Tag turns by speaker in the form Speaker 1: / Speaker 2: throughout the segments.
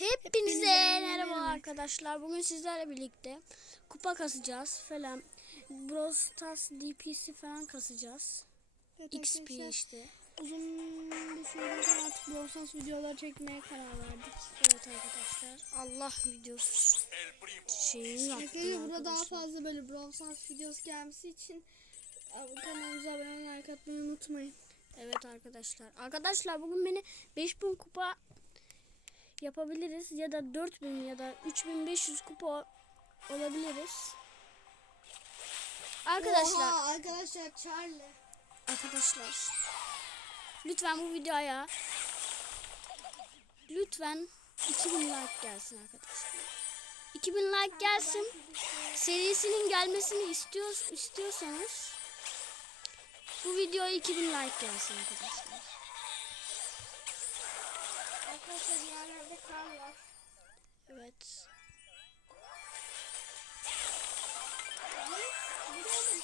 Speaker 1: Hepinize merhaba arkadaşlar. Bugün sizlerle birlikte kupa kasacağız falan. Brawl Stars DP'si falan kasacağız.
Speaker 2: Evet
Speaker 1: XP işte.
Speaker 2: Uzun bir süredir sonra artık Brawl Stars videoları çekmeye karar verdik.
Speaker 1: Evet arkadaşlar. Allah videosu şeyini yaptım
Speaker 2: Arkadaşlar burada daha fazla böyle Brawl Stars videosu gelmesi için e, kanalımıza abone olmayı, like atmayı unutmayın.
Speaker 1: Evet arkadaşlar. Arkadaşlar bugün beni 5000 kupa yapabiliriz ya da 4000 ya da 3500 kupa olabiliriz. Arkadaşlar
Speaker 2: Oha, arkadaşlar Charlie.
Speaker 1: Arkadaşlar lütfen bu videoya lütfen 2000 like gelsin arkadaşlar. 2000 like gelsin. Serisinin gelmesini istiyor, istiyorsanız bu videoya 2000 like gelsin arkadaşlar.
Speaker 2: Arkadaşlar yerlerde kar var.
Speaker 1: Evet.
Speaker 2: Gidelim.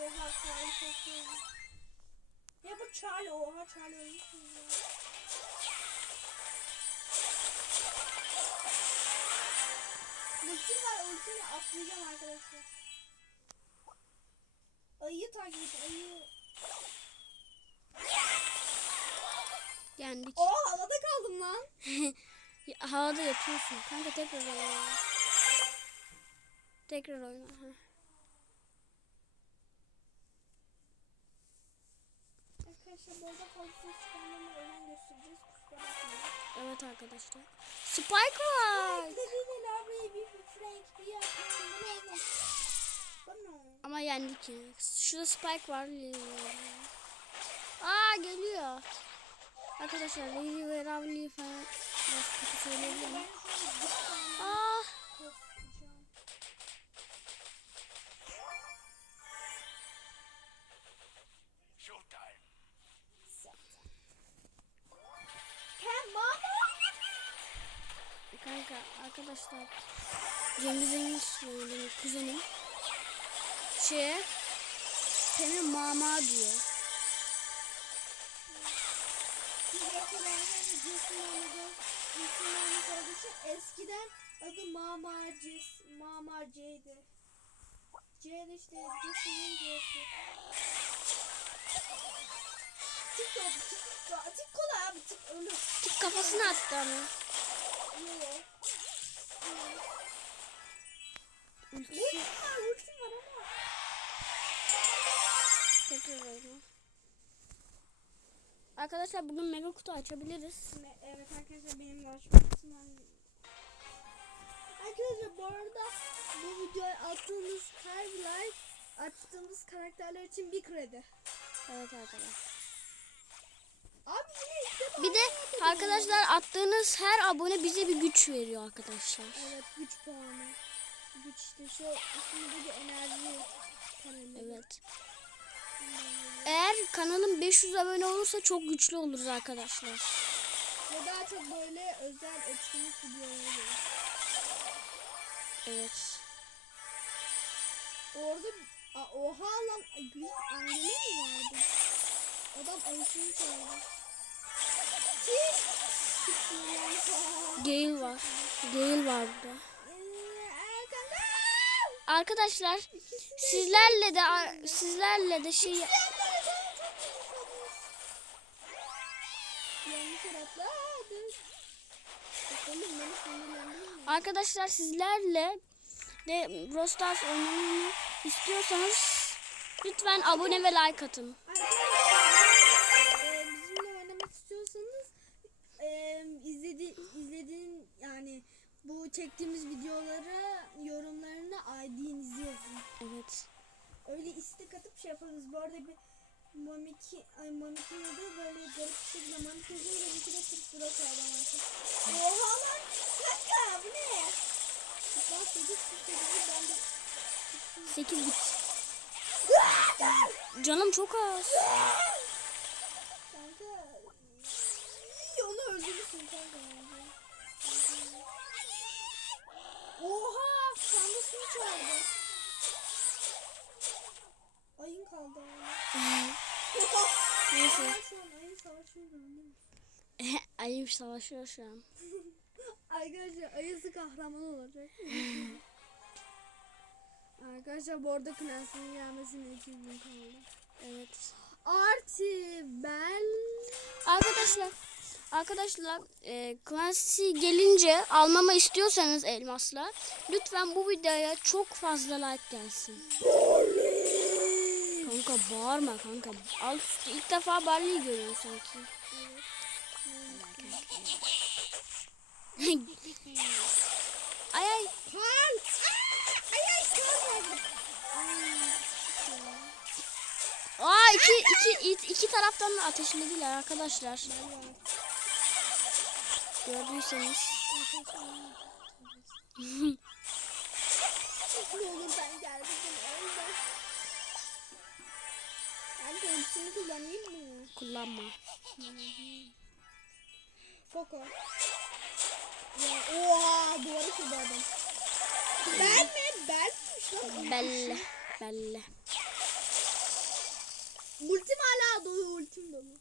Speaker 2: Oha Charlie çok iyi. Ya bu Charlie oha Charlie ölmüş mü ya? Ultim var ultimle atlayacağım arkadaşlar. Ayıyı takip et ayı.
Speaker 1: Yendik.
Speaker 2: Oha havada kaldım lan.
Speaker 1: Ya, Havada yatıyorsun. Kanka tekrar oyna. Tekrar oyna. Ha.
Speaker 2: Arkadaşlar bu arada fazla çıkanlarına önem göstereceğiz. Kusura bakmayın.
Speaker 1: Evet arkadaşlar. Spike var.
Speaker 2: Bir Frank bir.
Speaker 1: Ama yendik ya. Şurada spike var. Aa geliyor. Arkadaşlar Lady ve Ravli falan biraz kötü? Aa kanka arkadaşlar yani benim kuzenim şeye seni mama diyor.
Speaker 2: Eskiden adı Mama Cis, Mama C'di. C'de işte Cis'in C'si. Tik top, tik tik kola abi, tik ölür.
Speaker 1: Tik kafasını attı ama.
Speaker 2: Yok.
Speaker 1: Ultisi
Speaker 2: Ultim var, ultim
Speaker 1: tekrar oyna. Arkadaşlar bugün mega kutu açabiliriz.
Speaker 2: Evet arkadaşlar benim ihtimalim. Arkadaşlar bu arada bu videoya attığınız her like açtığımız karakterler için bir kredi.
Speaker 1: Evet arkadaşlar.
Speaker 2: Abi yine
Speaker 1: Bir de arkadaşlar attığınız her abone bize bir güç veriyor arkadaşlar.
Speaker 2: Evet güç puanı. Güç işte şu üstünde bir enerji.
Speaker 1: Evet. Eğer kanalım 500 abone olursa çok güçlü oluruz arkadaşlar.
Speaker 2: Ve daha çok böyle özel etkinlik videoları.
Speaker 1: Evet.
Speaker 2: Orada Aa, oha lan Gül Angela mi vardı? Adam ayısını çaldı.
Speaker 1: Gale var. Gale var burada.
Speaker 2: Kanka!
Speaker 1: Arkadaşlar sizlerle de sizlerle de şey arkadaşlar sizlerle de Brawl Stars oynamayı istiyorsanız lütfen abone ve like atın.
Speaker 2: E, e, izledi, izlediğin yani bu çektiğimiz videoları şey yaparız. Bu arada bir Mamiki, ay Mamiki'nin adı böyle garip bir şekilde Mamiki ve bir de 40 lira koyalım artık. Oha lan! Kanka bu ne? Ben 8 8 ben de
Speaker 1: 8 bit. Canım çok az.
Speaker 2: Kanka onu öldürürsün kanka. Oha! Sandasını çaldı. Ayın kaldı.
Speaker 1: Ayım savaşıyor şu an.
Speaker 2: Arkadaşlar ayısı kahraman olacak. Arkadaşlar bu arada Clancy'nin gelmesine 2 gün kaldı.
Speaker 1: Evet.
Speaker 2: Artı ben...
Speaker 1: Arkadaşlar Arkadaşlar e, Clancy gelince almamı istiyorsanız elmasla lütfen bu videoya çok fazla like gelsin. Kanka bağırma kanka. Al ilk defa Barley'i görüyorum sanki. ay ay
Speaker 2: Kan! Ay ay kan
Speaker 1: Aa iki, iki, iki, iki taraftan da ateşlediler arkadaşlar. Gördüyseniz.
Speaker 2: Ultisini kullanayım mı?
Speaker 1: Kullanma.
Speaker 2: Koko. Ya, oha duvarı kırdı adam. Ben mi? Ben lan?
Speaker 1: Belle. Belle.
Speaker 2: Ultim hala dolu, ultim dolu.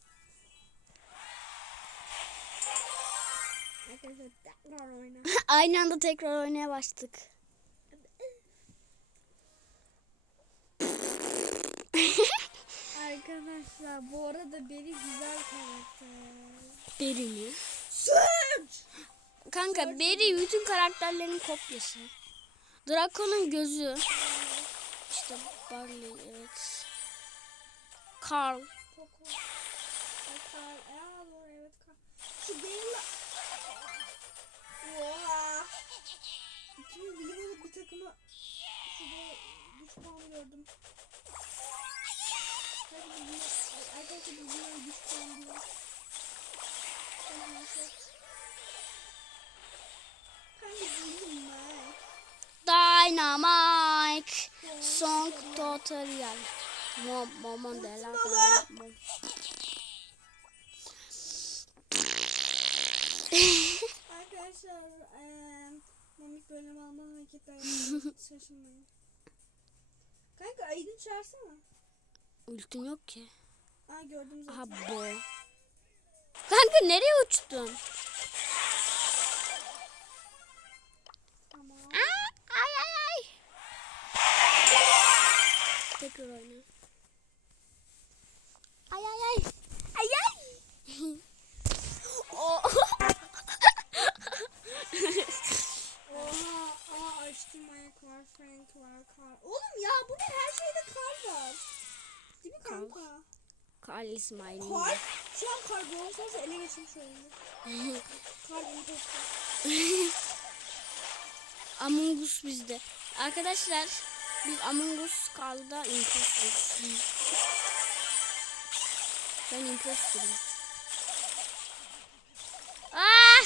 Speaker 1: Aynı anda tekrar oynaya başladık.
Speaker 2: Arkadaşlar bu arada beni güzel karakter.
Speaker 1: Beri mi?
Speaker 2: Süt!
Speaker 1: Kanka Beri bütün karakterlerin kopyası. Draco'nun gözü. İşte Barley evet. Carl.
Speaker 2: Koko.
Speaker 1: Mo momon de la
Speaker 2: Arkadaşlar eee Mamik bölüm alma hareketler şaşırmayın. Kanka Aydın çağırsana.
Speaker 1: Ultim yok ki.
Speaker 2: Aa gördüm zaten.
Speaker 1: Aha bu. Kanka nereye uçtun?
Speaker 2: Tamam.
Speaker 1: Aa, ay ay ay. Tekrar oyna. Ay ay ay. Ay ay. oh.
Speaker 2: Oha aa açtım ayak var Frank var kar. Oğlum ya bu ne her şeyde kar var. Değil mi
Speaker 1: Kar.
Speaker 2: kanka?
Speaker 1: Kal İsmail.
Speaker 2: Kar. Şu an kar bronzası ele geçmiş oyunu. Kar.
Speaker 1: Among Us bizde. Arkadaşlar biz Among Us kaldı imposter. Ben imposterım. Ah!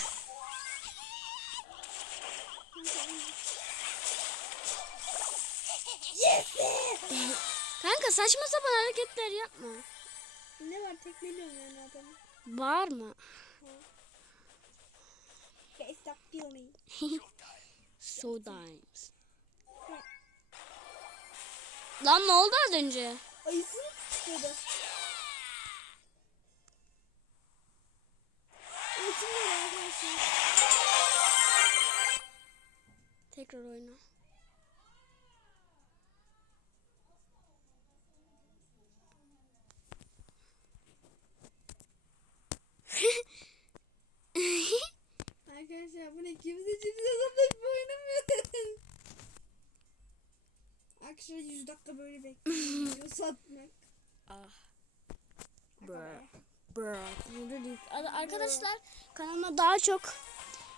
Speaker 2: Yes!
Speaker 1: Kanka saçma sapan hareketler yapma.
Speaker 2: Ne var tekmeliyorum yani adamı.
Speaker 1: Bağırma.
Speaker 2: Okay, stop feeling.
Speaker 1: So dimes. Lan ne oldu az önce?
Speaker 2: Ayısını tutuyordu. Var.
Speaker 1: Tekrar oyna.
Speaker 2: Arkadaşlar bu ne kimse kimse savaşma oynamıyor. Arkadaşlar 100 dakika böyle bekliyor satmak.
Speaker 1: Ah. Brr. Brr. Arkadaşlar kanalıma daha çok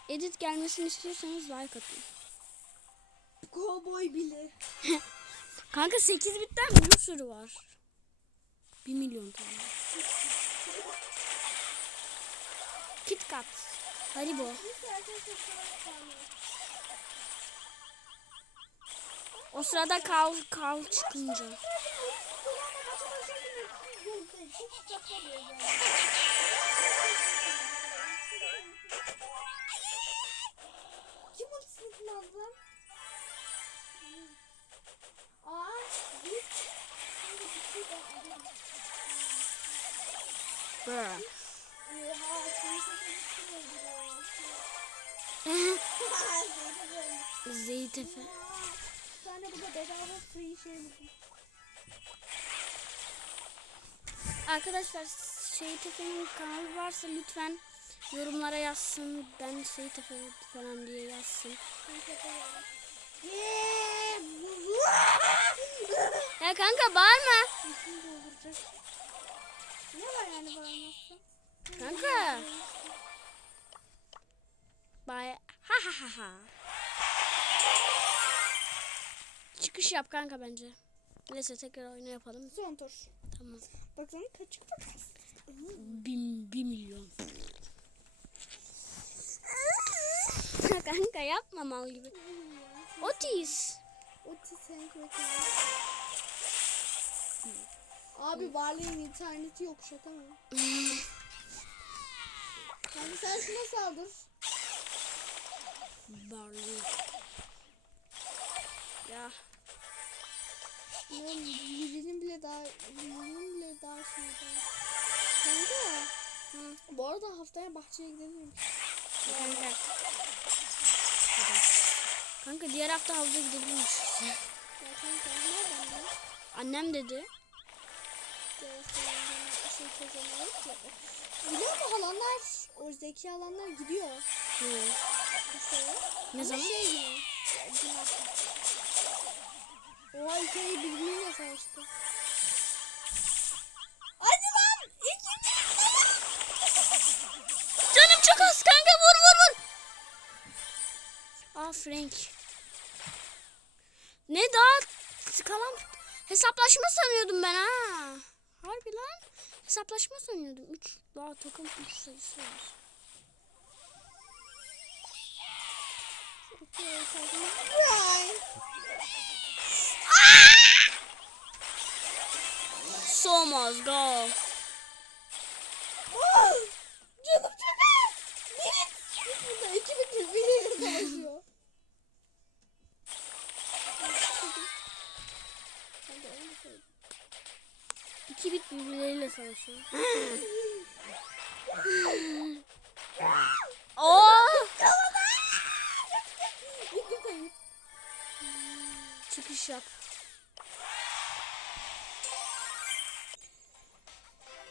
Speaker 1: edit gelmesini istiyorsanız like atın.
Speaker 2: Cowboy bile.
Speaker 1: Kanka 8 bitten bir sürü var. 1 milyon tane. Kit Kat. Haribo. O sırada kal kal çıkınca.
Speaker 2: Kim ultisini kullandı? Aa, güç. Kanka güçlü ben alayım.
Speaker 1: Bruh.
Speaker 2: Oha seni sesini öldürüyor.
Speaker 1: Zeyt Efe.
Speaker 2: Bir tane burada bedava free şey
Speaker 1: Arkadaşlar Seyit Efe'nin kanalı varsa lütfen yorumlara yazsın. Ben Seyit Efe falan diye yazsın. Ya kanka bağırma.
Speaker 2: Ne var yani bağırması?
Speaker 1: Kanka. Bay ha ha ha ha. Çıkış yap kanka bence. Neyse tekrar oyunu yapalım.
Speaker 2: Son tur.
Speaker 1: Tamam.
Speaker 2: Bakalım kaç kupa
Speaker 1: Bin, bir milyon. kanka yapma mal gibi. Otis.
Speaker 2: Otis Hank Records. Abi Barley'in interneti yok şaka mı? Hani sen şuna saldır.
Speaker 1: Barley. Ya
Speaker 2: Lily'nin bile daha Lily'nin bile daha şey daha. Kanka.
Speaker 1: Hı.
Speaker 2: Bu arada haftaya bahçeye gidelim.
Speaker 1: kanka. Kanka diğer hafta havuza gidebiliriz.
Speaker 2: Ya kanka nereden biliyorsun?
Speaker 1: Annem dedi.
Speaker 2: şey kazanıyor ki. Biliyor musun halanlar, o zeki halanlar gidiyor.
Speaker 1: Hı.
Speaker 2: İşte.
Speaker 1: Ne
Speaker 2: Ama
Speaker 1: zaman?
Speaker 2: Şey gibi. Oha hikayeyi birbiriyle savaştı. Hadi lan!
Speaker 1: Canım çok az kanka vur vur vur. Aa Frank. Ne daha kalan hesaplaşma sanıyordum ben ha. Harbi lan. Hesaplaşma sanıyordum. 3 daha takım 3 sayısı var. So must go.
Speaker 2: Oh! Canım az! Biri! Burada iki bitir biriyle savaşıyor.
Speaker 1: İki bit birbirleriyle savaşıyor. Oo! Çıkış yap.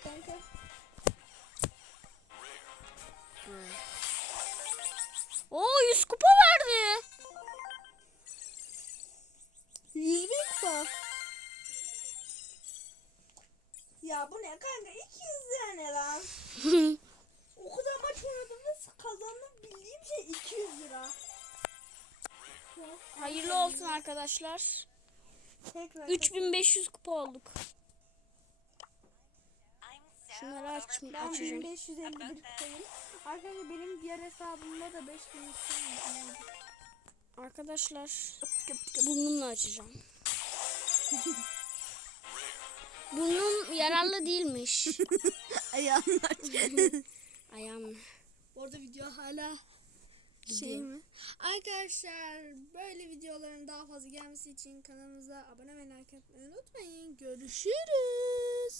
Speaker 2: Kanka.
Speaker 1: Oo 100 kupa verdi.
Speaker 2: 100 bin kupa. Ya bu ne kanka 200 lira ne lan? O kadar maç oynadım ve kazandım bildiğim şey 200 lira.
Speaker 1: Hayırlı olsun arkadaşlar.
Speaker 2: Tekrar
Speaker 1: 3500 kupa olduk. Şunları aç,
Speaker 2: Ben
Speaker 1: açacağım.
Speaker 2: 1551 kupayım. Arkadaşlar benim diğer hesabımda da 5000 kupayım.
Speaker 1: Arkadaşlar burnumla açacağım. Burnum yararlı değilmiş.
Speaker 2: Ayağımlar.
Speaker 1: Ayağım.
Speaker 2: Orada video hala şey mi? Arkadaşlar böyle videoların daha fazla gelmesi için kanalımıza abone ve like atmayı unutmayın. Görüşürüz.